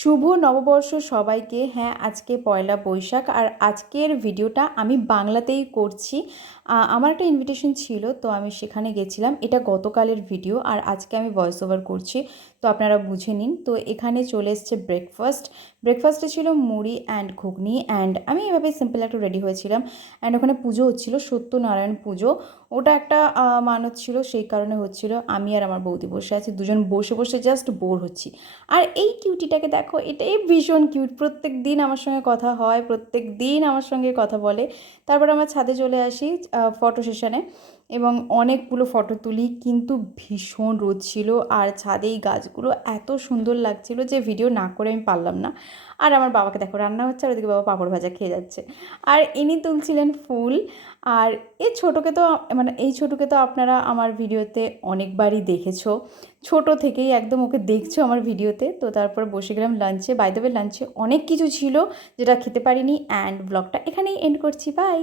শুভ নববর্ষ সবাইকে। হ্যাঁ আজকে পয়লা বৈশাখ আর আজকের ভিডিওটা আমি বাংলাতেই করছি। আমার একটা ইনভিটেশন ছিল, তো আমি সেখানে গেছিলাম। এটা গতকালের ভিডিও আর আজকে আমি ভয়েস ওভার করছি, তো আপনারা বুঝে নিন। তো এখানে চলে এসছে ব্রেকফাস্ট ব্রেকফাস্টে ছিল মুড়ি অ্যান্ড ঘুগনি অ্যান্ড আমি এভাবে সিম্পল একটু রেডি হয়েছিলাম। অ্যান্ড ওখানে পুজো হচ্ছিল, সত্যনারায়ণ পুজো। ওটা একটা মানত ছিল, সেই কারণে হচ্ছিল। আমি আর আমার বৌদি বসে আছি, দুজন বসে বসে জাস্ট বোর হচ্ছি। আর এই কিউটিটাকে দেখো এটাই ভীষণ কিউট প্রত্যেক দিন আমার সঙ্গে কথা হয়, প্রত্যেক দিন আমার সঙ্গে কথা বলে। তারপর আমার ছাদে চলে আসি ফটো সেশনে এবং অনেকগুলো ফটো তুলি, কিন্তু ভীষণ রোদ ছিল। আর ছাদে এই গাছগুলো এত সুন্দর লাগছিল যে ভিডিও না করে আমি পারলাম না। আর আমার বাবাকে দেখো, রান্না হচ্ছে আর ওদিকে বাবা পাঁপড় ভাজা খেয়ে যাচ্ছে। আর ইনি তুলছিলেন ফুল। আর এই ছোটোকে তো মানে এই ছোটোকে তো আপনারা আমার ভিডিওতে অনেকবারই দেখেছ। ছোট থেকেই একদম ওকে দেখছ আমার ভিডিওতে। তো তারপর বসে গেলাম লাঞ্চে বাই দ্য ওয়ে লাঞ্চে অনেক কিছু ছিল যেটা খেতে পারিনি। অ্যান্ড ব্লগটা এখানেই এন্ড করছি। বাই